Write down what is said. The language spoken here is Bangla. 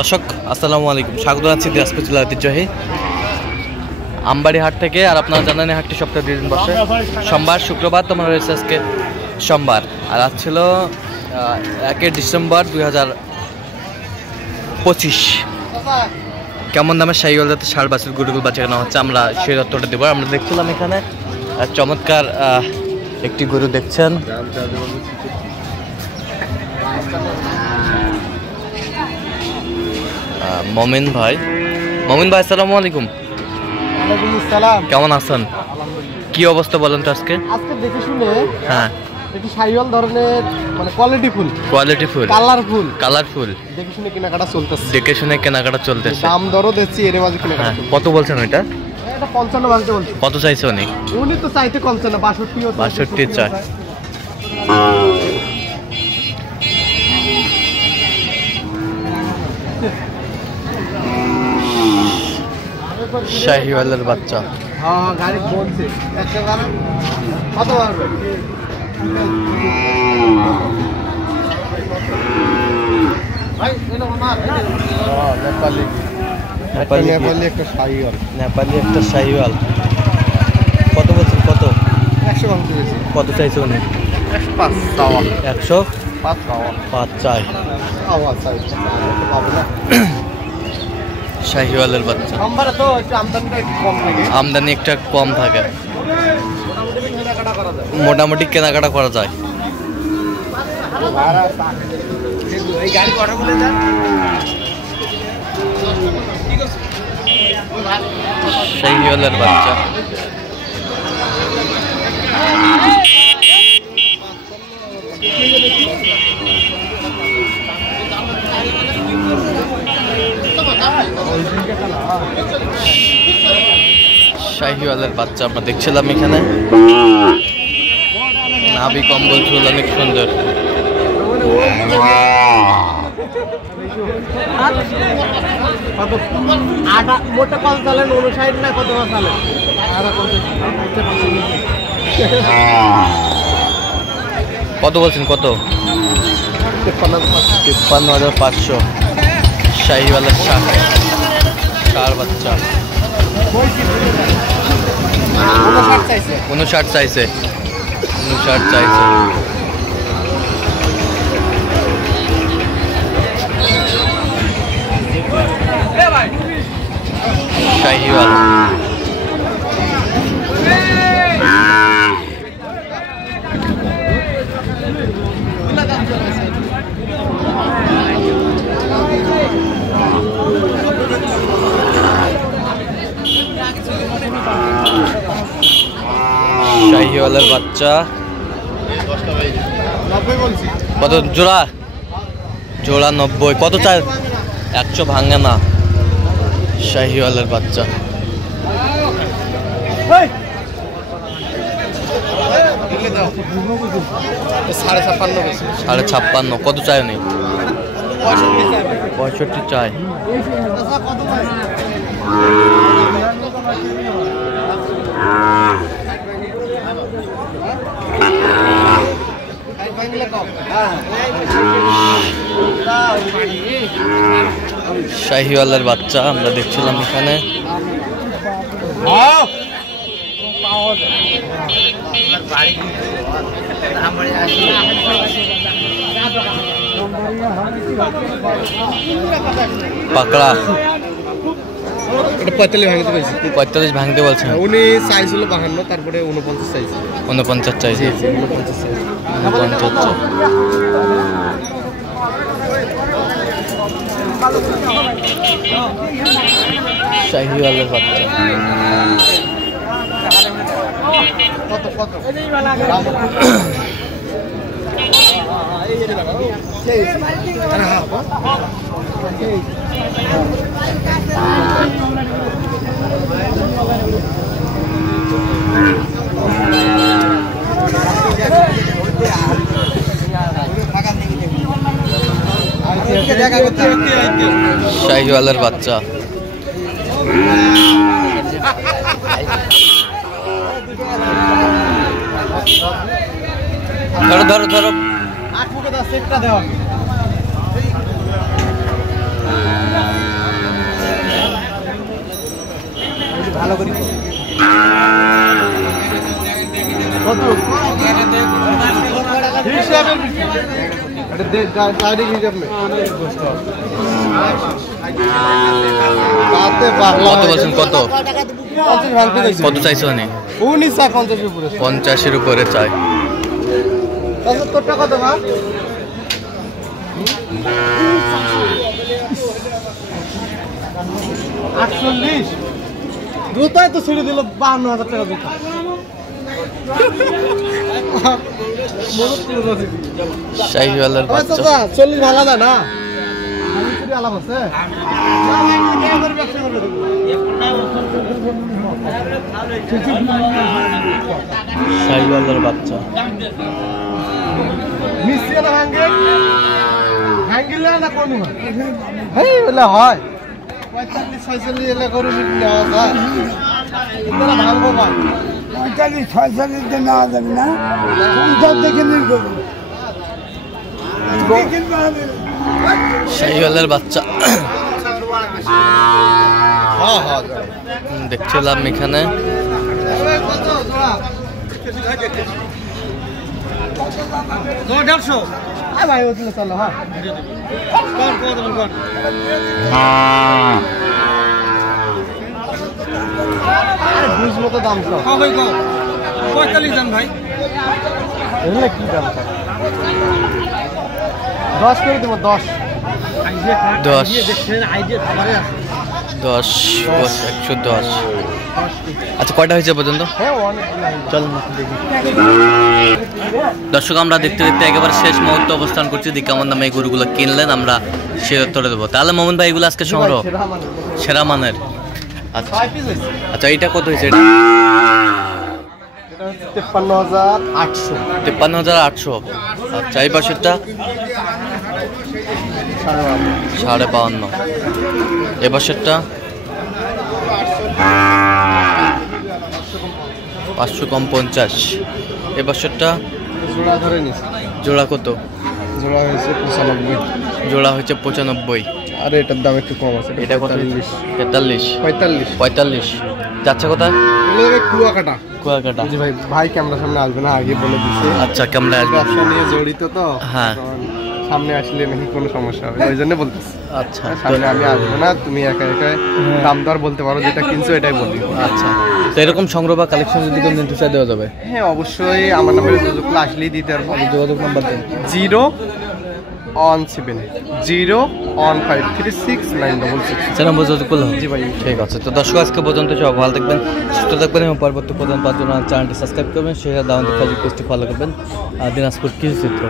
দর্শক আসসালামু আলাইকুম, স্বাগত জানাচ্ছি দিনাজপুর জেলার ঐতিহ্যবাহী আমবাড়ি হাট থেকে। আর আপনারা জানেন এই হাটটি সপ্তাহে 2 দিন বসে, সোমবার শুক্রবার। তোমার রয়েছে আজকে সোমবার, আর আজ ছিল 1 ডিসেম্বর 2025। কেমন দামের শাহিওয়াল জাতের ষাঁড় বাছুর গরুগুলো বাচ্চা কেনা হচ্ছে, আমরা সেই তথ্যটা দেবো। আমরা দেখছিলাম এখানে চমৎকার একটি গরু দেখছেন। মমিন ভাই আসসালামু আলাইকুম। কেমন আছেন? কি অবস্থা বলেন তো আজকে? দেখে শুনে হ্যাঁ, একটি শাহিওয়াল ধরনের মানে কোয়ালিটিফুল কালারফুল দেখে শুনে কেনাকাটা চলতেছে। দাম দরও দেখছি এর মাঝে কেনাকাটা। কত বলছেন ওইটা? এটা 55 ভাঙতে বলছে। কত চাইছে উনি? উনি তো চাইতে কমছে না, 62 চাই। শাহিওয়ালের বাচ্চা। হ্যাঁ, গাড়ি বলছে একটা গাড়ি কত পারবে? ভাই এলো আমার নেপালি একটা শাহিওয়াল। কত বলছেন? কত? 100 ভাঙতে বেশি। কত চাইছে উনি? 105 চাওয়া। 105 চাওয়া। 5 চাই। আওয়াজ চাই পাবো না। শাহিওয়ালের বাচ্চা। আমবারে তো একটু আমদানি একটু কম থাকে, মোটামুটি কেনাকাটা করা যায়। শাহিওয়ালের বাচ্চা। শাহিওয়ালের বাচ্চা আমরা দেখছিলাম এখানে। নাভি কম্বল ঝুল অনেক সুন্দর। কত বলছেন? কত? 53,500। শাহিওয়ালের ষাঁড় বাচ্চা। 59 চাইছে। শাহিওয়াল। শাহিওয়ালের বাচ্চা। কত জোড়া? 90। কত চাই? 100 ভাঙে না। শাহিওয়ালের বাচ্চা। 56.5। কত চাই উনি? 65 চাই। শাহিওয়ালের বাচ্চা আমরা দেখছিলাম এখানে। পাকড়া। এটা 45 ভাঙতে বলছেন। উনি সাইজ হলো 52, তারপরে 49 সাইজ। 49 চাইছে। 49 শাহিওয়ালের বাচ্চা। শাহিওয়ালের বাচ্চা। ধরো ধরো ধরো। কত বলছেন? কত কত চাইছো? 50-এর উপরে চাই। কত ভাই? 48 জুতাই তো ছেড়ে দিল 52,000 টাকা জুতা। শাহিওয়ালের বাচ্চা 40 ভালো না না আলাপ আছে। শাহিওয়ালের বাচ্চা মিস্ত্রি না হ্যাঙ্গেল না কোন হয় বলে হয় 45-46 এলে করে নেওয়া যায়। এটা ভাঙবো ভাই 45-46 তে নেওয়া যাবে না, 50 দেখে নিয়ে করবো। শাহিওয়ালের বাচ্চা দেখছিলাম এখানে। ভাই ওগুলো চলো। হ্যাঁ বুঝ মতো দাম 45 দাম ভাই। এগুলো কি দাম? 10 করে দেবো। 10 110। আচ্ছা কয়টা হয়েছে পর্যন্ত? চল দর্শক, আমরা দেখতে দেখতে একেবারে শেষ মুহূর্তে অবস্থান করছি। দি কেমন দামে এই গরুগুলো কিনলেন আমরা সে উত্তরে দেবো। তাহলে মোমিন ভাই এগুলো আজকে সংগ্রহ সেরা মানের। আচ্ছা আচ্ছা, এইটা কত হয়েছে? এটা 53,800। 53,800। আচ্ছা, এই পাশেরটা 55,500। এ পাশেরটা 500 কম 50। এ পাশেরটা জোড়া ধরে নিস। জোড়া কত? জোড়া হয়েছে 95। জোড়া হচ্ছে 95। আর এটার দাম একটু কম আছে। এটা কত? 45। 45। যাচ্ছে কোথায়? কুয়াকাটা। কুয়াকাটা। জি ভাই, ভাই ক্যামেরার সামনে আসবে না, আগে বলে দিছি। আচ্ছা, ক্যামেরা আসবে। ব্যবসা নিয়ে জড়িত তো। হ্যাঁ, সামনে আসলে নাকি কোনো সমস্যা হবে, ওই জন্য বলতেছি। আচ্ছা, সামনে আমি আসবো না, তুমি একা একা দাম দর বলতে পারো, যেটা কিনছো এটাই বলবি। আচ্ছা, তো এরকম সংগ্রহ বা কালেকশন যদি কোনো দিন দেওয়া যাবে? হ্যাঁ অবশ্যই, আমার নাম্বারে যোগাযোগ আসলেই দিতে পারবো। যোগাযোগ নাম্বার দিন। 01701536966। সে নম্বর যোগাযোগ করলে জি ভাই। ঠিক আছে। তো দর্শক, আজকে পর্যন্ত সব ভালো থাকবেন, সুস্থ থাকবেন এবং পরবর্তী পর্যন্ত পাওয়ার জন্য চ্যানেলটি সাবস্ক্রাইব করবেন, সেই দাওয়ান্তি ফেসবুক পেজটি ফলো করবেন। দিনাজপুর কৃষি চিত্র।